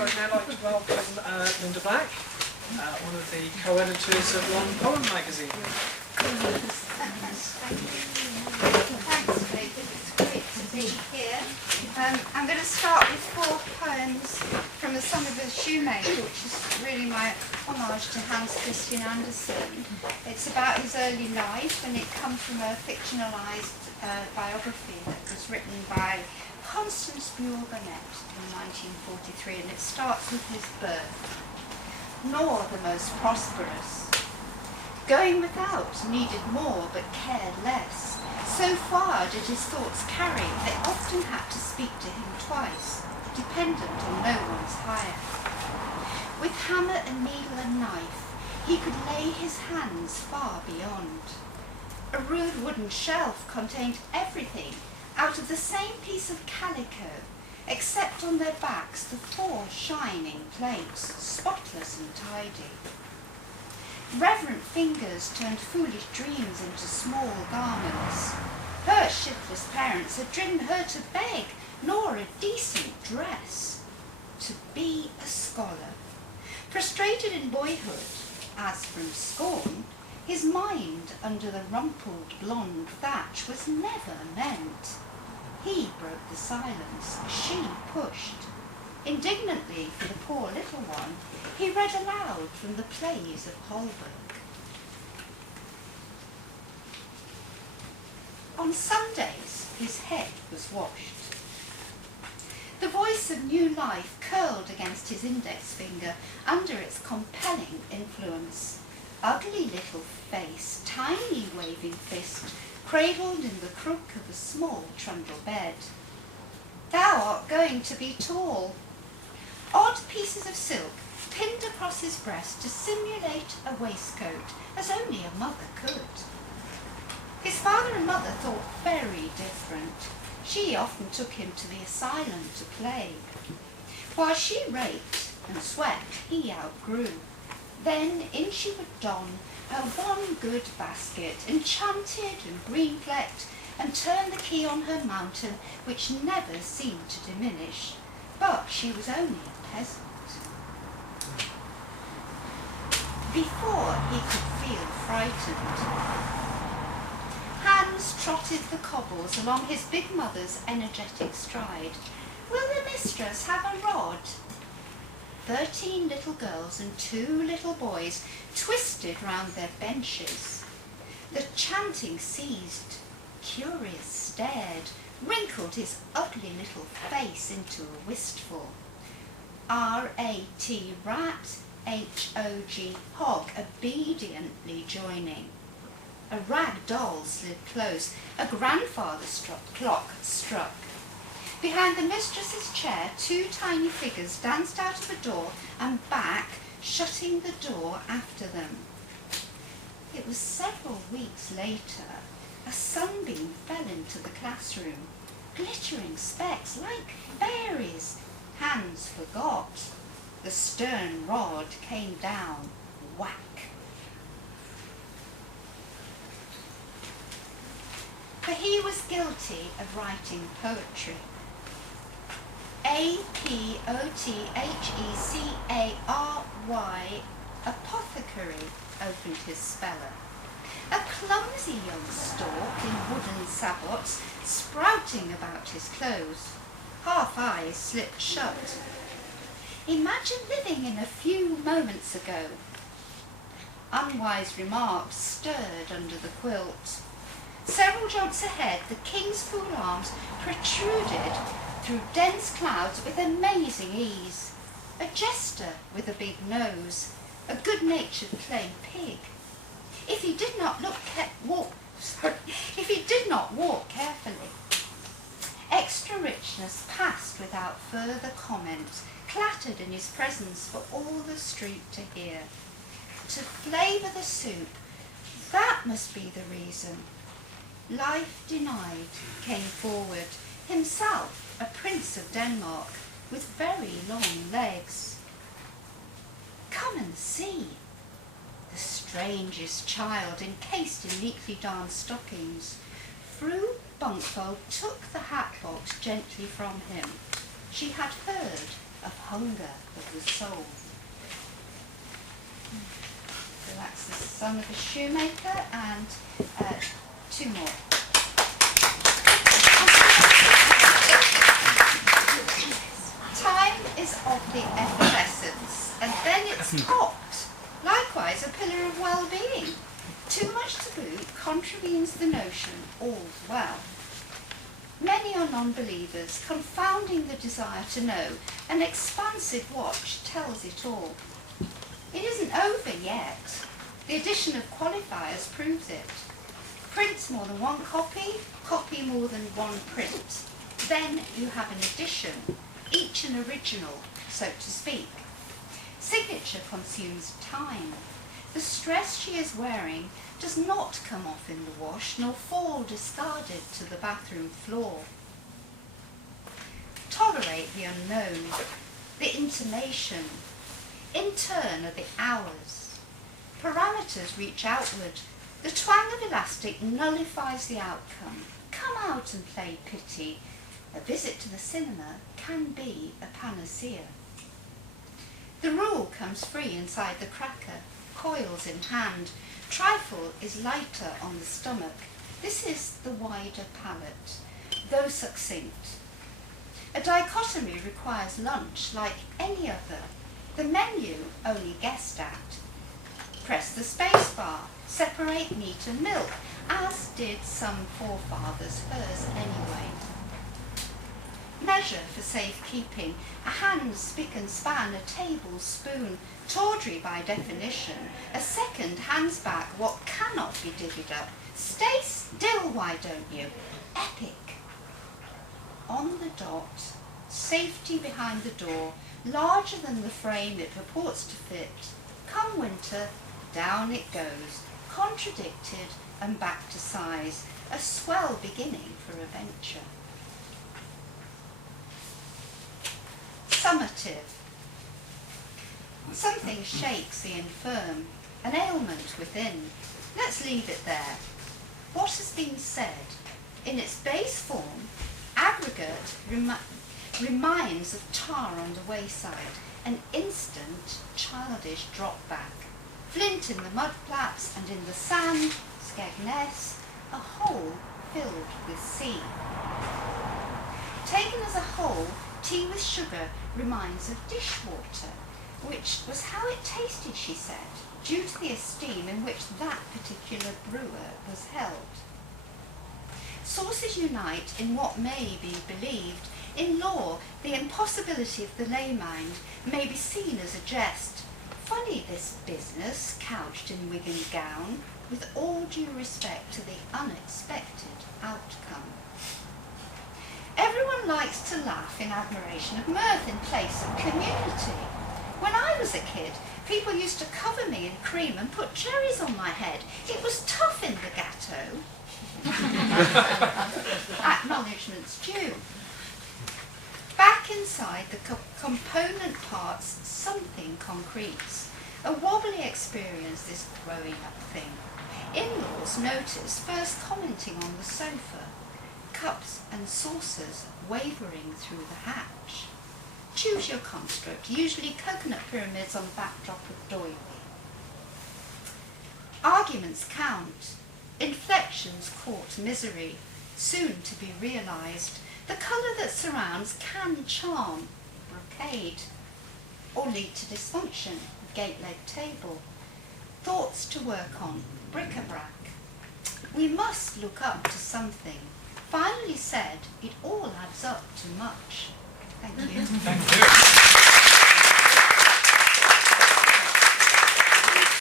I'd now like to welcome Linda Black, one of the co-editors of Long Poem magazine. Thanks, David. It's great to be here. I'm going to start with 4 poems from The Son of a Shoemaker, which is really my homage to Hans Christian Andersen. It's about his early life, and it comes from a fictionalised biography that was written by Constance Bure-Burnett in 1943, and it starts with his birth. Nor the most prosperous. Going without needed more but cared less. So far did his thoughts carry, they often had to speak to him twice, dependent on no one's hire. With hammer and needle and knife, he could lay his hands far beyond. A rude wooden shelf contained everything out of the same piece of calico, except on their backs the 4 shining plates, spotless and tidy. Reverent fingers turned foolish dreams into small garments. Her shiftless parents had driven her to beg, nor a decent dress. To be a scholar. Frustrated in boyhood, as from scorn, his mind under the rumpled blonde thatch was never meant. He broke the silence, she pushed. Indignantly for the poor little one, he read aloud from the plays of Holberg. On Sundays, his head was washed. The voice of new life curled against his index finger under its compelling influence. Ugly little face, tiny waving fist, cradled in the crook of a small trundle bed. Thou art going to be tall. Odd pieces of silk pinned across his breast to simulate a waistcoat, as only a mother could. His father and mother thought very different. She often took him to the asylum to play. While she raked and swept, he outgrew. Then in she would don her one good basket, enchanted and green-flecked, and turn the key on her mountain, which never seemed to diminish. But she was only a peasant. Before he could feel frightened, Hans trotted the cobbles along his big mother's energetic stride. Will the mistress have a rod? 13 little girls and 2 little boys twisted round their benches. The chanting ceased. Curious stared, wrinkled his ugly little face into a wistful. R-A-T, rat, H-O-G, hog, obediently joining. A rag doll slid close, a grandfather clock struck. Behind the mistress's chair, 2 tiny figures danced out of a door and back, shutting the door after them. It was several weeks later. A sunbeam fell into the classroom. Glittering specks like fairies. Hans forgot. The stern rod came down. Whack. For he was guilty of writing poetry. A-P-O-T-H-E-C-A-R-Y, apothecary, opened his speller. A clumsy young stork in wooden sabots, sprouting about his clothes. Half eyes slipped shut. Imagine living in a few moments ago. Unwise remarks stirred under the quilt. Several jogs ahead, the king's full arms protruded through dense clouds with amazing ease. A jester with a big nose, a good-natured plain pig. If he did not walk carefully. Extra richness passed without further comment, clattered in his presence for all the street to hear. To flavour the soup, that must be the reason. Life denied came forward, himself a prince of Denmark with very long legs. Come and see. The strangest child encased in neatly darned stockings. Fru Bunkfold took the hat box gently from him. She had heard of hunger of the soul. So that's the son of a shoemaker, and 2 more. Time is of the effervescence, and then it's popped. Likewise, a pillar of well-being. Too much to boot contravenes the notion all's well. Many are non-believers, confounding the desire to know. An expansive watch tells it all. It isn't over yet. The addition of qualifiers proves it. Prints more than one copy, copy more than one print. Then you have an edition, each an original, so to speak. Signature consumes time. The stress she is wearing does not come off in the wash, nor fall discarded to the bathroom floor. Tolerate the unknown, the intonation. In turn are the hours. Parameters reach outward. The twang of elastic nullifies the outcome. Come out and play pity. A visit to the cinema can be a panacea. The rule comes free inside the cracker, coils in hand. Trifle is lighter on the stomach. This is the wider palate, though succinct. A dichotomy requires lunch like any other. The menu only guessed at. Press the space bar, separate meat and milk, as did some forefathers, hers anyway. Measure for safekeeping, a hand spick and span, a tablespoon, tawdry by definition. A second hands back what cannot be divvied up. Stay still, why don't you? Epic. On the dot, safety behind the door, larger than the frame it purports to fit. Come winter, down it goes, contradicted and back to size. A swell beginning for a venture. Summative. Something shakes the infirm, an ailment within. Let's leave it there. What has been said, in its base form, aggregate reminds of tar on the wayside, an instant childish drop back. Flint in the mudflats and in the sand, Skegness, a hole filled with sea. Taken as a whole, tea with sugar reminds of dishwater, which was how it tasted, she said, due to the esteem in which that particular brewer was held. Sources unite in what may be believed. In law, the impossibility of the lay mind may be seen as a jest. Funny this business, couched in wig and gown, with all due respect to the unexpected outcome. Everyone likes to laugh in admiration of mirth in place of community. When I was a kid, people used to cover me in cream and put cherries on my head. It was tough in the ghetto. Acknowledgements due. Back inside the component parts, something concretes. A wobbly experience, this growing up thing. In-laws notice, first commenting on the sofa. Cups and saucers wavering through the hatch. Choose your construct, usually coconut pyramids on the backdrop of doily. Arguments count. Inflections court misery, soon to be realised. The colour that surrounds can charm, brocade, or lead to dysfunction, gate-leg table. Thoughts to work on, bric-a-brac. We must look up to something. Finally said, it all adds up to much. Thank you. Thank you.